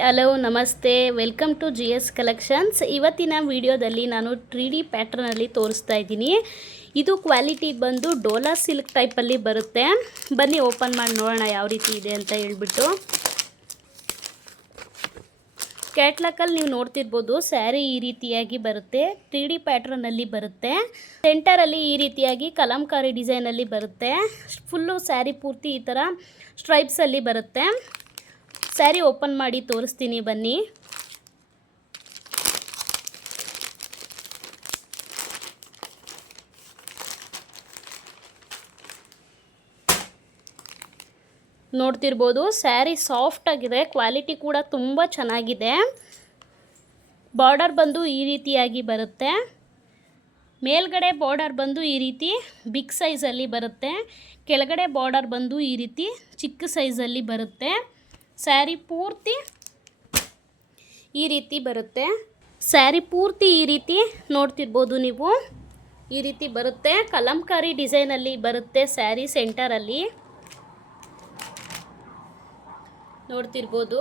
Hello ನಮಸ್ತೆ, welcome to GS collections. ಇವತ್ತಿನ ವಿಡಿಯೋದಲ್ಲಿ ನಾನು 3D ಪ್ಯಾಟ್ರನಲ್ಲಿ ತೋರಿಸ್ತಾ ಇದ್ದೀನಿ. ಇದು ಕ್ವಾಲಿಟಿ ಬಂದು ಡೋಲಾ ಸಿಲ್ಕ್ ಟೈಪಲ್ಲಿ ಬರುತ್ತೆ. ಬನ್ನಿ ಓಪನ್ ಮಾಡಿ ನೋಡೋಣ ಯಾವ ರೀತಿ ಇದೆ ಅಂತ ಹೇಳ್ಬಿಟ್ಟು. ಕ್ಯಾಟ್ಲಾಗಲ್ಲಿ ನೀವು ನೋಡ್ತಿರ್ಬೋದು, ಸ್ಯಾರಿ ಈ ರೀತಿಯಾಗಿ ಬರುತ್ತೆ. 3D ಪ್ಯಾಟ್ರನಲ್ಲಿ ಬರುತ್ತೆ. ಸೆಂಟರಲ್ಲಿ ಈ ರೀತಿಯಾಗಿ ಕಲಂಕಾರಿ ಡಿಸೈನಲ್ಲಿ ಬರುತ್ತೆ. ಫುಲ್ಲು ಸ್ಯಾರಿ ಪೂರ್ತಿ ಈ ಥರ ಸ್ಟ್ರೈಪ್ಸಲ್ಲಿ ಬರುತ್ತೆ. ಸ್ಯಾರಿ ಓಪನ್ ಮಾಡಿ ತೋರಿಸ್ತೀನಿ ಬನ್ನಿ. ನೋಡ್ತಿರ್ಬೋದು, ಸ್ಯಾರಿ ಸಾಫ್ಟ್ ಆಗಿದೆ, ಕ್ವಾಲಿಟಿ ಕೂಡ ತುಂಬ ಚೆನ್ನಾಗಿದೆ. ಬಾರ್ಡರ್ ಬಂದು ಈ ರೀತಿಯಾಗಿ ಬರುತ್ತೆ. ಮೇಲ್ಗಡೆ ಬಾರ್ಡರ್ ಬಂದು ಈ ರೀತಿ ಬಿಗ್ ಸೈಜಲ್ಲಿ ಬರುತ್ತೆ. ಕೆಳಗಡೆ ಬಾರ್ಡರ್ ಬಂದು ಈ ರೀತಿ ಚಿಕ್ಕ ಸೈಜಲ್ಲಿ ಬರುತ್ತೆ. ಸ್ಯಾರಿ ಪೂರ್ತಿ ಈ ರೀತಿ ಬರುತ್ತೆ. ಸ್ಯಾರಿ ಪೂರ್ತಿ ಈ ರೀತಿ ನೋಡ್ತಿರ್ಬೋದು ನೀವು, ಈ ರೀತಿ ಬರುತ್ತೆ. ಕಲಂಕಾರಿ ಡಿಸೈನಲ್ಲಿ ಬರುತ್ತೆ ಸ್ಯಾರಿ ಸೆಂಟರಲ್ಲಿ ನೋಡ್ತಿರ್ಬೋದು.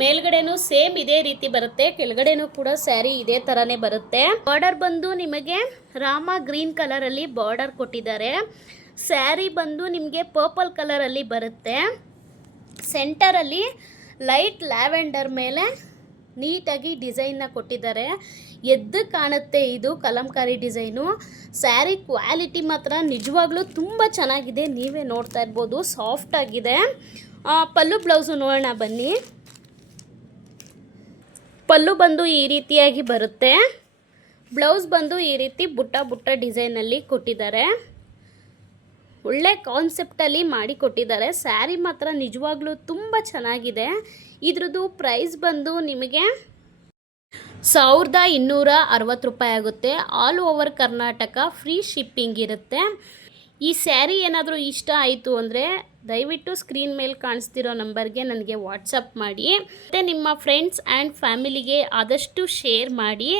ಮೇಲ್ಗಡೆನೂ ಸೇಮ್ ಇದೇ ರೀತಿ ಬರುತ್ತೆ, ಕೆಳಗಡೆನೂ ಕೂಡ ಸ್ಯಾರಿ ಇದೇ ಥರನೇ ಬರುತ್ತೆ. ಬಾರ್ಡರ್ ಬಂದು ನಿಮಗೆ ರಾಮ ಗ್ರೀನ್ ಕಲರಲ್ಲಿ ಬಾರ್ಡರ್ ಕೊಟ್ಟಿದ್ದಾರೆ. ಸ್ಯಾರಿ ಬಂದು ನಿಮಗೆ ಪರ್ಪಲ್ ಕಲರಲ್ಲಿ ಬರುತ್ತೆ. ಸೆಂಟರಲ್ಲಿ ಲೈಟ್ ಲ್ಯಾವೆಂಡರ್ ಮೇಲೆ ನೀಟಾಗಿ ಡಿಸೈನ್ನ ಕೊಟ್ಟಿದ್ದಾರೆ. ಎದ್ದು ಕಾಣುತ್ತೆ ಇದು ಕಲಂಕಾರಿ ಡಿಸೈನು. ಸ್ಯಾರಿ ಕ್ವಾಲಿಟಿ ಮಾತ್ರ ನಿಜವಾಗ್ಲೂ ತುಂಬ ಚೆನ್ನಾಗಿದೆ, ನೀವೇ ನೋಡ್ತಾ ಇರ್ಬೋದು, ಸಾಫ್ಟ್ ಆಗಿದೆ. ಪಲ್ಲು ಬ್ಲೌಸು ನೋಡೋಣ ಬನ್ನಿ. ಪಲ್ಲು ಬಂದು ಈ ರೀತಿಯಾಗಿ ಬರುತ್ತೆ. ಬ್ಲೌಸ್ ಬಂದು ಈ ರೀತಿ ಬುಟ್ಟ ಬುಟ್ಟ ಡಿಸೈನಲ್ಲಿ ಕೊಟ್ಟಿದ್ದಾರೆ. ಒಳ್ಳೆ ಕಾನ್ಸೆಪ್ಟಲ್ಲಿ ಮಾಡಿ ಕೊಟ್ಟಿದ್ದಾರೆ. ಸ್ಯಾರಿ ಮಾತ್ರ ನಿಜವಾಗ್ಲೂ ತುಂಬ ಚೆನ್ನಾಗಿದೆ. ಇದ್ರದ್ದು ಪ್ರೈಸ್ ಬಂದು ನಿಮಗೆ 1260 ರೂಪಾಯಿ ಆಗುತ್ತೆ. All over Karnataka free shipping ಇರುತ್ತೆ. ಈ ಸ್ಯಾರಿ ಏನಾದರೂ ಇಷ್ಟ ಆಯಿತು ಅಂದರೆ ದಯವಿಟ್ಟು ಸ್ಕ್ರೀನ್ ಮೇಲೆ ಕಾಣಿಸ್ತಿರೋ ನಂಬರ್ಗೆ ನನಗೆ ವಾಟ್ಸಪ್ ಮಾಡಿ. ಮತ್ತು ನಿಮ್ಮ ಫ್ರೆಂಡ್ಸ್ ಆ್ಯಂಡ್ ಫ್ಯಾಮಿಲಿಗೆ ಆದಷ್ಟು ಶೇರ್ ಮಾಡಿ.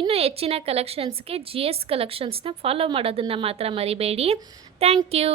ಇನ್ನೂ ಹೆಚ್ಚಿನ ಕಲೆಕ್ಷನ್ಸ್ಗೆ GS ಕಲೆಕ್ಷನ್ಸ್ನ ಫಾಲೋ ಮಾಡೋದನ್ನು ಮಾತ್ರ ಮರಿಬೇಡಿ. Thank you.